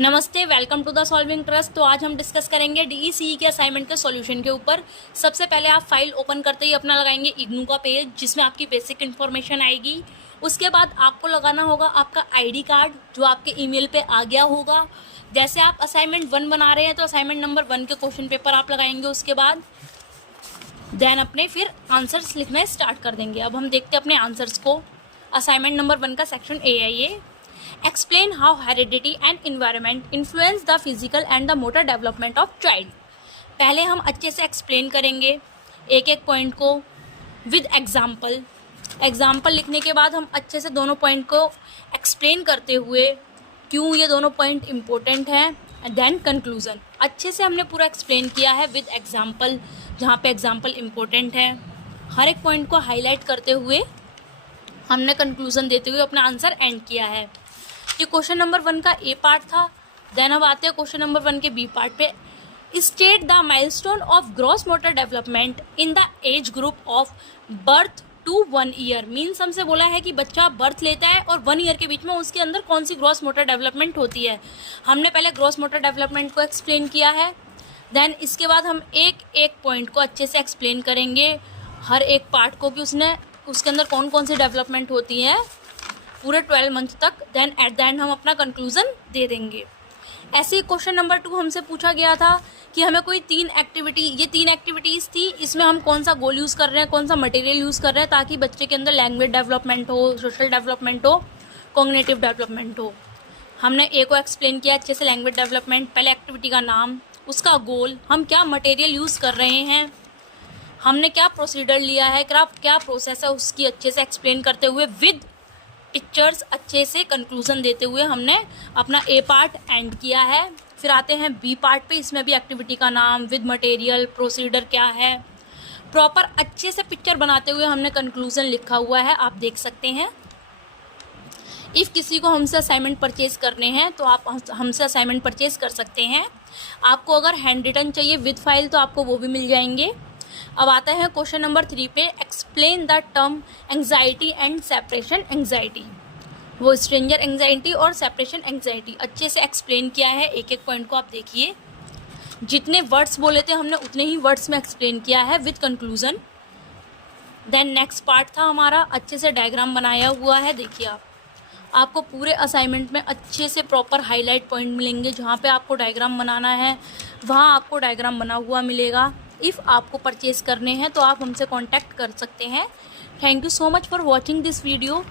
नमस्ते, welcome to the solving trust. तो आज हम डिस्कस करेंगे डीईसीई के असाइनमेंट के सॉल्यूशन के ऊपर। सबसे पहले आप फाइल ओपन करते ही अपना लगाएंगे इग्नू का पेज, जिसमें आपकी बेसिक इन्फॉर्मेशन आएगी। उसके बाद आपको लगाना होगा आपका आईडी कार्ड, जो आपके ईमेल पे आ गया होगा। जैसे आप असाइनमेंट 1 बना रहे हैं तो असाइनमेंट नंबर 1 के क्वेश्चन पेपर आप लगाएंगे। उसके बाद देन अपने फिर आंसर्स लिखना स्टार्ट कर देंगे। अब हम देखते हैं अपने आंसर्स को। असाइनमेंट नंबर 1 का सेक्शन ए है ये। Explain how heredity and environment influence the physical and the motor development of child. पहले हम अच्छे से एक्सप्लेन करेंगे एक एक पॉइंट को विद एग्जाम्पल। एग्जाम्पल लिखने के बाद हम अच्छे से दोनों पॉइंट को एक्सप्लेन करते हुए क्यों ये दोनों पॉइंट इम्पोर्टेंट हैं। देन कंक्लूज़न अच्छे से हमने पूरा एक्सप्लेन किया है विद एग्जाम्पल, जहाँ पे एग्जाम्पल इम्पोर्टेंट है। हर एक पॉइंट को हाईलाइट करते हुए हमने कंक्लूज़न देते हुए अपना आंसर एंड किया है। ये क्वेश्चन नंबर 1 का ए पार्ट था। देन अब आते हैं क्वेश्चन नंबर 1 के बी पार्ट पे। State the milestone of gross motor development in the age group of birth to 1 year. Means हमसे बोला है कि बच्चा बर्थ लेता है और 1 ईयर के बीच में उसके अंदर कौन सी ग्रॉस मोटर डेवलपमेंट होती है। हमने पहले ग्रॉस मोटर डेवलपमेंट को एक्सप्लेन किया है। देन इसके बाद हम एक एक पॉइंट को अच्छे से एक्सप्लेन करेंगे, हर एक पार्ट को, कि उसके अंदर कौन कौन सी डेवलपमेंट होती है पूरे 12 मंथ तक। देन एट द एंड हम अपना कंक्लूजन दे देंगे। ऐसे ही क्वेश्चन नंबर 2 हमसे पूछा गया था कि हमें कोई 3 एक्टिविटीज़ थी, इसमें हम कौन सा गोल यूज़ कर रहे हैं, कौन सा मटेरियल यूज़ कर रहे हैं, ताकि बच्चे के अंदर लैंग्वेज डेवलपमेंट हो, सोशल डेवलपमेंट हो, कॉग्निटिव डेवलपमेंट हो। हमने ए को एक्सप्लेन किया अच्छे से, लैंग्वेज डेवलपमेंट, पहले एक्टिविटी का नाम, उसका गोल, हम क्या मटेरियल यूज़ कर रहे हैं, हमने क्या प्रोसीडर लिया है, क्या प्रोसेस है, उसकी अच्छे से एक्सप्लेन करते हुए विद पिक्चर्स अच्छे से कंक्लूजन देते हुए हमने अपना ए पार्ट एंड किया है। फिर आते हैं बी पार्ट पे। इसमें भी एक्टिविटी का नाम विद मटेरियल, प्रोसीडर क्या है, प्रॉपर अच्छे से पिक्चर बनाते हुए हमने कंक्लूजन लिखा हुआ है, आप देख सकते हैं। इफ़ किसी को हमसे असाइनमेंट परचेज करने हैं तो आप हमसे असाइनमेंट परचेज कर सकते हैं। आपको अगर हैंड रिटन चाहिए विद फाइल तो आपको वो भी मिल जाएंगे। अब आता है क्वेश्चन नंबर 3 पे। Explain the term anxiety and separation anxiety. वो स्ट्रेंजर एंग्जाइटी और सेपरेशन एंग्जाइटी अच्छे से एक्सप्लेन किया है। एक एक पॉइंट को आप देखिए, जितने वर्ड्स बोले थे हमने उतने ही वर्ड्स में एक्सप्लेन किया है with conclusion. Then next part था हमारा, अच्छे से डायग्राम बनाया हुआ है। देखिए आपको पूरे असाइनमेंट में अच्छे से प्रॉपर हाईलाइट पॉइंट मिलेंगे। जहाँ पे आपको डायग्राम बनाना है वहाँ आपको डायग्राम बना हुआ मिलेगा। इफ़ आपको परचेज़ करने हैं तो आप हमसे कांटेक्ट कर सकते हैं। Thank you so much for watching this video.